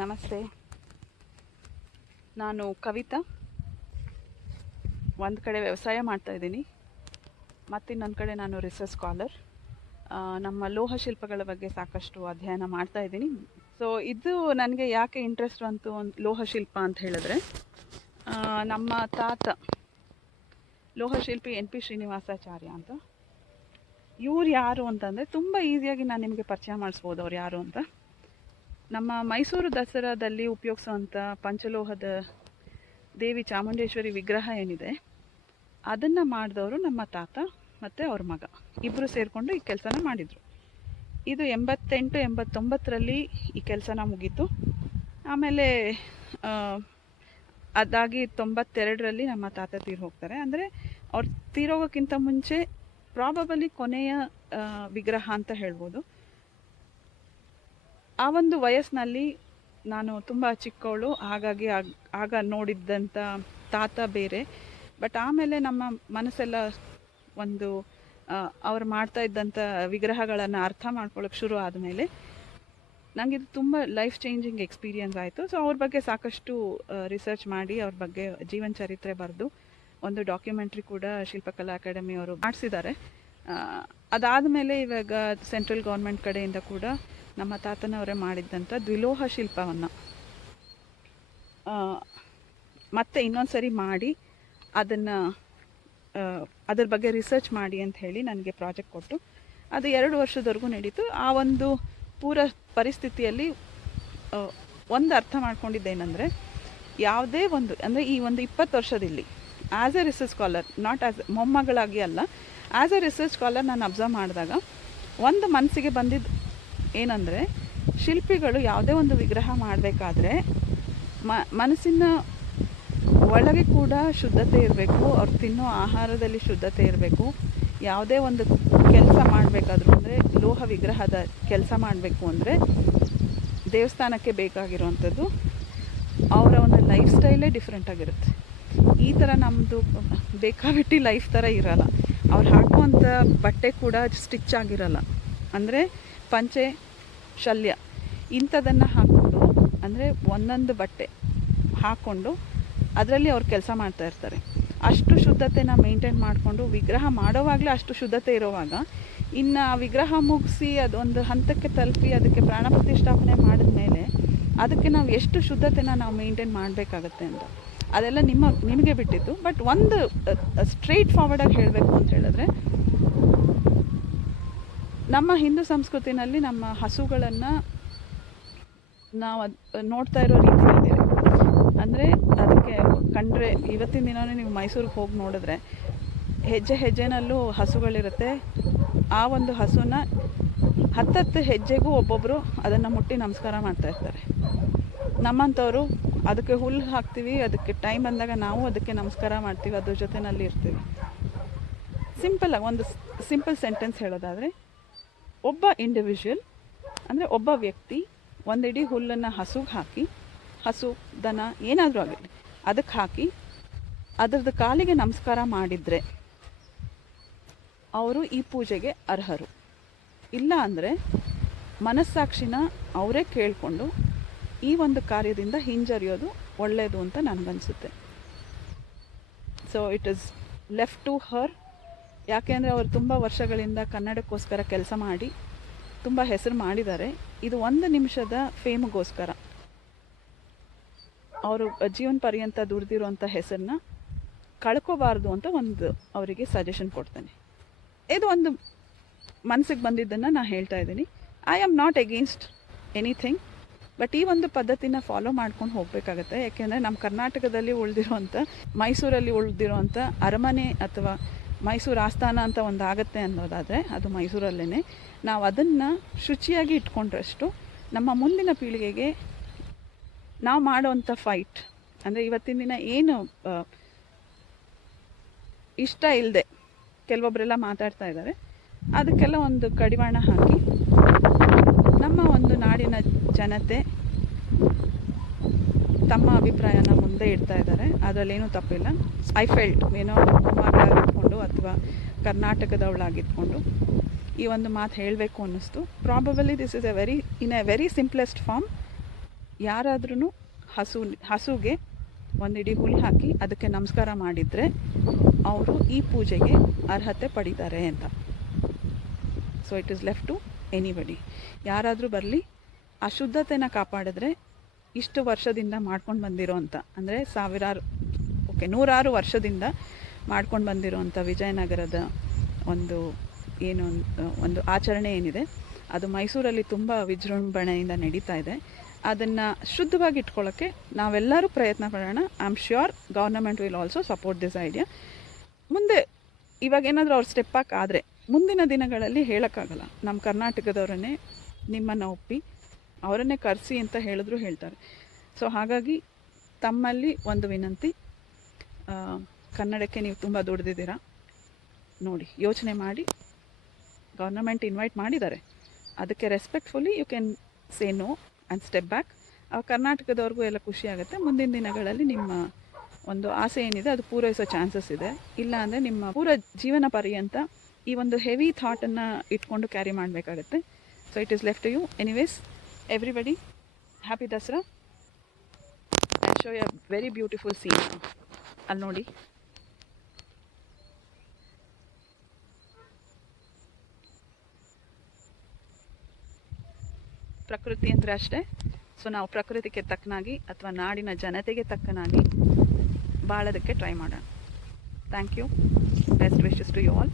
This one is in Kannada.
ನಮಸ್ತೆ. ನಾನು ಕವಿತಾ. ಒಂದು ಕಡೆ ವ್ಯವಸಾಯ ಮಾಡ್ತಾಯಿದ್ದೀನಿ, ಮತ್ತು ಇನ್ನೊಂದು ಕಡೆ ನಾನು ರಿಸರ್ಚ್ ಸ್ಕಾಲರ್. ನಮ್ಮ ಲೋಹ ಶಿಲ್ಪಗಳ ಬಗ್ಗೆ ಸಾಕಷ್ಟು ಅಧ್ಯಯನ ಮಾಡ್ತಾಯಿದ್ದೀನಿ. ಸೊ ಇದು ನನಗೆ ಯಾಕೆ ಇಂಟ್ರೆಸ್ಟ್ ಬಂತು ಲೋಹ ಶಿಲ್ಪ ಅಂತ ಹೇಳಿದ್ರೆ, ನಮ್ಮ ತಾತ ಲೋಹಶಿಲ್ಪಿ NP ಶ್ರೀನಿವಾಸಾಚಾರ್ಯ ಅಂತ. ಇವ್ರು ಯಾರು ಅಂತಂದರೆ, ತುಂಬ ಈಸಿಯಾಗಿ ನಾನು ನಿಮಗೆ ಪರಿಚಯ ಮಾಡಿಸ್ಬೋದು ಅವ್ರು ಯಾರು ಅಂತ. ನಮ್ಮ ಮೈಸೂರು ದಸರಾದಲ್ಲಿ ಉಪಯೋಗಿಸುವಂಥ ಪಂಚಲೋಹದ ದೇವಿ ಚಾಮುಂಡೇಶ್ವರಿ ವಿಗ್ರಹ ಏನಿದೆ, ಅದನ್ನು ಮಾಡಿದವರು ನಮ್ಮ ತಾತ ಮತ್ತು ಅವ್ರ ಮಗ ಇಬ್ಬರು ಸೇರಿಕೊಂಡು ಈ ಕೆಲಸನ ಮಾಡಿದರು. ಇದು 88-89ರಲ್ಲಿ ಈ ಕೆಲಸನ ಮುಗೀತು. ಆಮೇಲೆ ಅದಾಗಿ 92ರಲ್ಲಿ ನಮ್ಮ ತಾತ ತೀರಿ ಹೋಗ್ತಾರೆ. ಅಂದರೆ ಅವ್ರು ತೀರೋಗೋಕ್ಕಿಂತ ಮುಂಚೆ ಪ್ರಾಬಬಲಿ ಕೊನೆಯ ವಿಗ್ರಹ ಅಂತ ಹೇಳ್ಬೋದು. ಆ ಒಂದು ವಯಸ್ಸಿನಲ್ಲಿ ನಾನು ತುಂಬ ಚಿಕ್ಕವಳು, ಹಾಗಾಗಿ ಆಗ ನೋಡಿದ್ದಂಥ ತಾತ ಬೇರೆ. ಬಟ್ ಆಮೇಲೆ ನಮ್ಮ ಮನಸ್ಸೆಲ್ಲ ಒಂದು ಅವ್ರು ಮಾಡ್ತಾ ಇದ್ದಂಥ ವಿಗ್ರಹಗಳನ್ನು ಅರ್ಥ ಮಾಡ್ಕೊಳ್ಳೋಕೆ ಶುರು ಆದಮೇಲೆ ನನಗಿದು ತುಂಬ ಲೈಫ್ ಚೇಂಜಿಂಗ್ ಎಕ್ಸ್ಪೀರಿಯನ್ಸ್ ಆಯಿತು. ಸೊ ಅವ್ರ ಬಗ್ಗೆ ಸಾಕಷ್ಟು ರಿಸರ್ಚ್ ಮಾಡಿ ಅವ್ರ ಬಗ್ಗೆ ಜೀವನ ಚರಿತ್ರೆ ಬರೆದು ಒಂದು ಡಾಕ್ಯುಮೆಂಟ್ರಿ ಕೂಡ ಶಿಲ್ಪಕಲಾ ಅಕಾಡೆಮಿಯವರು ಮಾಡಿಸಿದ್ದಾರೆ. ಅದಾದಮೇಲೆ ಇವಾಗ ಸೆಂಟ್ರಲ್ ಗೌರ್ಮೆಂಟ್ ಕಡೆಯಿಂದ ಕೂಡ ನಮ್ಮ ತಾತನವರೇ ಮಾಡಿದ್ದಂಥ ದ್ವಿಲೋಹ ಶಿಲ್ಪವನ್ನು ಮತ್ತೆ ಇನ್ನೊಂದು ಸರಿ ಮಾಡಿ ಅದನ್ನು ಅದ್ರ ಬಗ್ಗೆ ರಿಸರ್ಚ್ ಮಾಡಿ ಅಂತ ಹೇಳಿ ನನಗೆ ಪ್ರಾಜೆಕ್ಟ್ ಕೊಟ್ಟು ಅದು 2 ವರ್ಷದವರೆಗೂ ನಡೀತು. ಆ ಒಂದು ಪೂರ ಪರಿಸ್ಥಿತಿಯಲ್ಲಿ ಒಂದು ಅರ್ಥ ಮಾಡ್ಕೊಂಡಿದ್ದೇನೆಂದರೆ, ಯಾವುದೇ ಒಂದು ಅಂದರೆ ಈ ಒಂದು 20 ವರ್ಷದಲ್ಲಿ as a research scholar, not as ಮೊಮ್ಮಗಳಾಗಿ ಅಲ್ಲ, ಆ್ಯಸ್ ಎ ರಿಸರ್ಚ್ ಸ್ಕಾಲರ್ ನಾನು ಅಬ್ಸರ್ವ್ ಮಾಡಿದಾಗ ಒಂದು ಮನಸ್ಸಿಗೆ ಬಂದಿದ್ದು ಏನಂದರೆ, ಶಿಲ್ಪಿಗಳು ಯಾವುದೇ ಒಂದು ವಿಗ್ರಹ ಮಾಡಬೇಕಾದ್ರೆ ಮನಸ್ಸಿನ ಒಳಗೆ ಕೂಡ ಶುದ್ಧತೆ ಇರಬೇಕು, ಅವ್ರು ತಿನ್ನೋ ಆಹಾರದಲ್ಲಿ ಶುದ್ಧತೆ ಇರಬೇಕು. ಯಾವುದೇ ಒಂದು ಕೆಲಸ ಮಾಡಬೇಕಾದ್ರೂ ಅಂದರೆ ಲೋಹ ವಿಗ್ರಹದ ಕೆಲಸ ಮಾಡಬೇಕು ಅಂದರೆ ದೇವಸ್ಥಾನಕ್ಕೆ ಬೇಕಾಗಿರುವಂಥದ್ದು ಅವರ ಒಂದು ಲೈಫ್ ಸ್ಟೈಲೇ ಡಿಫ್ರೆಂಟ್ ಆಗಿರುತ್ತೆ. ಈ ಥರ ನಮ್ಮದು ಬೇಕಾಬಿಟ್ಟಿ ಲೈಫ್ ಥರ ಇರೋಲ್ಲ. ಅವ್ರು ಹಾಕುವಂಥ ಬಟ್ಟೆ ಕೂಡ ಸ್ಟಿಚ್ ಆಗಿರಲ್ಲ. ಅಂದರೆ ಪಂಚೆ ಶಲ್ಯ ಇಂಥದನ್ನು ಹಾಕ್ಕೊಂಡು, ಅಂದರೆ ಒಂದೊಂದು ಬಟ್ಟೆ ಹಾಕ್ಕೊಂಡು ಅದರಲ್ಲಿ ಅವ್ರು ಕೆಲಸ ಮಾಡ್ತಾ ಇರ್ತಾರೆ. ಅಷ್ಟು ಶುದ್ಧತೆನ ಮೇಂಟೈನ್ ಮಾಡಿಕೊಂಡು ವಿಗ್ರಹ ಮಾಡೋವಾಗಲೇ ಅಷ್ಟು ಶುದ್ಧತೆ ಇರೋವಾಗ, ಇನ್ನು ಆ ವಿಗ್ರಹ ಮುಗಿಸಿ ಅದೊಂದು ಹಂತಕ್ಕೆ ತಲುಪಿ ಅದಕ್ಕೆ ಪ್ರಾಣ ಪ್ರತಿಷ್ಠಾಪನೆ ಮಾಡಿದ ಮೇಲೆ ಅದಕ್ಕೆ ನಾವು ಎಷ್ಟು ಶುದ್ಧತೆನ ನಾವು ಮೇಂಟೈನ್ ಮಾಡಬೇಕಾಗತ್ತೆ ಅಂತ ಅದೆಲ್ಲ ನಿಮಗೆ ಬಿಟ್ಟಿದ್ದು. ಬಟ್ ಒಂದು ಸ್ಟ್ರೈಟ್ ಫಾರ್ವರ್ಡಾಗಿ ಹೇಳಬೇಕು ಅಂತ ಹೇಳಿದ್ರೆ, ನಮ್ಮ ಹಿಂದೂ ಸಂಸ್ಕೃತಿನಲ್ಲಿ ನಮ್ಮ ಹಸುಗಳನ್ನು ನಾವು ನೋಡ್ತಾ ಇರೋ ರೀತಿ ಇದೆ. ಅಂದರೆ ಅದಕ್ಕೆ ಕಂಡ್ರೆ ಇವತ್ತಿನ ದಿನವೇ ನೀವು ಮೈಸೂರಿಗೆ ಹೋಗಿ ನೋಡಿದ್ರೆ ಹೆಜ್ಜೆ ಹೆಜ್ಜೆನಲ್ಲೂ ಹಸುಗಳಿರುತ್ತೆ. ಆ ಒಂದು ಹಸುನ 10 ಹೆಜ್ಜೆಗೂ ಒಬ್ಬೊಬ್ಬರು ಅದನ್ನು ಮುಟ್ಟಿ ನಮಸ್ಕಾರ ಮಾಡ್ತಾ ಇರ್ತಾರೆ. ನಮ್ಮಂಥವರು ಅದಕ್ಕೆ ಹುಲ್ಲು ಹಾಕ್ತೀವಿ, ಅದಕ್ಕೆ ಟೈಮ್ ಬಂದಾಗ ನಾವು ಅದಕ್ಕೆ ನಮಸ್ಕಾರ ಮಾಡ್ತೀವಿ, ಅದ್ರ ಜೊತೆಯಲ್ಲಿ ಇರ್ತೀವಿ. ಸಿಂಪಲ್ಲಾಗಿ ಒಂದು ಸಿಂಪಲ್ ಸೆಂಟೆನ್ಸ್ ಹೇಳೋದಾದರೆ, ಒಬ್ಬ ಇಂಡಿವಿಜುವಲ್ ಅಂದರೆ ಒಬ್ಬ ವ್ಯಕ್ತಿ ಒಂದಿಡೀ ಹುಲ್ಲನ್ನು ಹಸುಗೆ ಹಾಕಿ, ಹಸು ದನ ಏನಾದರೂ ಆಗಲಿ ಅದಕ್ಕೆ ಹಾಕಿ ಅದರದ್ದು ಕಾಲಿಗೆ ನಮಸ್ಕಾರ ಮಾಡಿದರೆ ಅವರು ಈ ಪೂಜೆಗೆ ಅರ್ಹರು. ಇಲ್ಲ ಅಂದರೆ ಮನಸ್ಸಾಕ್ಷಿನ ಅವರೇ ಕೇಳಿಕೊಂಡು ಈ ಒಂದು ಕಾರ್ಯದಿಂದ ಹಿಂಜರಿಯೋದು ಒಳ್ಳೆಯದು ಅಂತ ನನಗನ್ಸುತ್ತೆ. So it is left to her. ಯಾಕೆಂದರೆ ಅವರು ತುಂಬ ವರ್ಷಗಳಿಂದ ಕನ್ನಡಕ್ಕೋಸ್ಕರ ಕೆಲಸ ಮಾಡಿ ತುಂಬ ಹೆಸರು ಮಾಡಿದ್ದಾರೆ. ಇದು 1 ನಿಮಿಷದ ಫೇಮ್ಗೋಸ್ಕರ ಅವರು ಜೀವನ ಪರ್ಯಂತ ದುಡ್ದಿರೋಂಥ ಹೆಸರನ್ನ ಕಳ್ಕೋಬಾರ್ದು ಅಂತ ಒಂದು ಅವರಿಗೆ ಸಜೆಷನ್ ಕೊಡ್ತೇನೆ. ಇದು ಒಂದು ಮನಸ್ಸಿಗೆ ಬಂದಿದ್ದನ್ನು ನಾನು ಹೇಳ್ತಾ ಇದ್ದೀನಿ. I am not against anything, but ಈ ಒಂದು ಪದ್ಧತಿನ ಫಾಲೋ ಮಾಡ್ಕೊಂಡು ಹೋಗಬೇಕಾಗತ್ತೆ. ಯಾಕೆಂದರೆ ನಮ್ಮ ಕರ್ನಾಟಕದಲ್ಲಿ ಉಳಿದಿರೋಂಥ, ಮೈಸೂರಲ್ಲಿ ಉಳಿದಿರೋಂಥ ಅರಮನೆ ಅಥವಾ ಮೈಸೂರು ಆಸ್ಥಾನ ಅಂತ ಒಂದು ಆಗುತ್ತೆ ಅನ್ನೋದಾದರೆ ಅದು ಮೈಸೂರಲ್ಲೇ. ನಾವು ಅದನ್ನು ಶುಚಿಯಾಗಿ ಇಟ್ಕೊಂಡ್ರಷ್ಟು ನಮ್ಮ ಮುಂದಿನ ಪೀಳಿಗೆಗೆ ನಾವು ಮಾಡೋವಂಥ ಫೈಟ್, ಅಂದರೆ ಇವತ್ತಿನ ದಿನ ಏನು ಇಷ್ಟ ಇಲ್ಲದೆ ಕೆಲವೊಬ್ಬರೆಲ್ಲ ಮಾತಾಡ್ತಾ ಇದ್ದಾರೆ, ಅದಕ್ಕೆಲ್ಲ ಒಂದು ಕಡಿವಾಣ ಹಾಕಿ ನಮ್ಮ ಒಂದು ನಾಡಿನ ಜನತೆ ತಮ್ಮ ಅಭಿಪ್ರಾಯನ ಮುಂದೆ ಇಡ್ತಾ ಇದ್ದಾರೆ. ಅದರಲ್ಲೇನೂ ತಪ್ಪಿಲ್ಲ. ಐ ಫೆಲ್ಟ್ ಏನೋ ಮಗಳಾಗಿದ್ಕೊಂಡು ಅಥವಾ ಕರ್ನಾಟಕದವಳಾಗಿದ್ಕೊಂಡು ಈ ಒಂದು ಮಾತು ಹೇಳಬೇಕು ಅನ್ನಿಸ್ತು. Probably this is in a very simplest form. ಯಾರಾದ್ರೂ ಹಸುಗೆ ಒಂದಿಡಿ ಹುಲ್ಲು ಹಾಕಿ ಅದಕ್ಕೆ ನಮಸ್ಕಾರ ಮಾಡಿದರೆ ಅವರು ಈ ಪೂಜೆಗೆ ಅರ್ಹತೆ ಪಡೀತಾರೆ ಅಂತ. So it is left to anybody. ಯಾರಾದರೂ ಬರಲಿ, ಅಶುದ್ಧತೆನ ಕಾಪಾಡಿದ್ರೆ ಇಷ್ಟು ವರ್ಷದಿಂದ ಮಾಡ್ಕೊಂಡು ಬಂದಿರೋ ಅಂಥ, ಅಂದರೆ ನೂರಾರು ವರ್ಷದಿಂದ ಮಾಡ್ಕೊಂಡು ಬಂದಿರೋ ಅಂಥ ವಿಜಯನಗರದ ಒಂದು ಆಚರಣೆ ಏನಿದೆ, ಅದು ಮೈಸೂರಲ್ಲಿ ತುಂಬ ವಿಜೃಂಭಣೆಯಿಂದ ನಡೀತಾ ಇದೆ. ಅದನ್ನು ಶುದ್ಧವಾಗಿ ಇಟ್ಕೊಳ್ಳೋಕ್ಕೆ ನಾವೆಲ್ಲರೂ ಪ್ರಯತ್ನ ಪಡೋಣ. I am sure government will also support this idea. ಮುಂದೆ ಇವಾಗ ಏನಾದರೂ ಅವ್ರು ಸ್ಟೆಪ್ ಬ್ಯಾಕ್ ಆದರೆ ಮುಂದಿನ ದಿನಗಳಲ್ಲಿ ಹೇಳೋಕ್ಕಾಗಲ್ಲ. ನಮ್ಮ ಕರ್ನಾಟಕದವರನ್ನೇ ನಿಮ್ಮನ್ನು ಒಪ್ಪಿ ಅವರನ್ನೇ ಕರೆಸಿ ಅಂತ ಹೇಳಿದ್ರು ಹೇಳ್ತಾರೆ. ಸೊ ಹಾಗಾಗಿ ತಮ್ಮಲ್ಲಿ ಒಂದು ವಿನಂತಿ, ಕನ್ನಡಕ್ಕೆ ನೀವು ತುಂಬ ದುಡ್ದಿದ್ದೀರಾ, ನೋಡಿ ಯೋಚನೆ ಮಾಡಿ. ಗೌರ್ನಮೆಂಟ್ ಇನ್ವೈಟ್ ಮಾಡಿದ್ದಾರೆ, ಅದಕ್ಕೆ respectfully you can say no and step back. ಕರ್ನಾಟಕದವ್ರಿಗೂ ಎಲ್ಲ ಖುಷಿ ಆಗುತ್ತೆ. ಮುಂದಿನ ದಿನಗಳಲ್ಲಿ ನಿಮ್ಮ ಒಂದು ಆಸೆ ಏನಿದೆ ಅದು ಪೂರೈಸೋ ಚಾನ್ಸಸ್ ಇದೆ. ಇಲ್ಲ ಅಂದರೆ ನಿಮ್ಮ ಪೂರ ಜೀವನ ಪರ್ಯಂತ ಈ ಒಂದು ಹೆವಿ ಥಾಟನ್ನು ಇಟ್ಕೊಂಡು ಕ್ಯಾರಿ ಮಾಡಬೇಕಾಗತ್ತೆ. So it is left to you. Anyways, everybody, happy Dasara. I show you very beautiful scene. ಅಲ್ಲಿ ನೋಡಿ, ಪ್ರಕೃತಿ ಅಂದರೆ ಅಷ್ಟೇ. ಸೊ ನಾವು ಪ್ರಕೃತಿಗೆ ತಕ್ಕನಾಗಿ ಅಥವಾ ನಾಡಿನ ಜನತೆಗೆ ತಕ್ಕನಾಗಿ ಬಾಳೋದಕ್ಕೆ ಟ್ರೈ ಮಾಡೋಣ. Thank you. Best wishes to you all.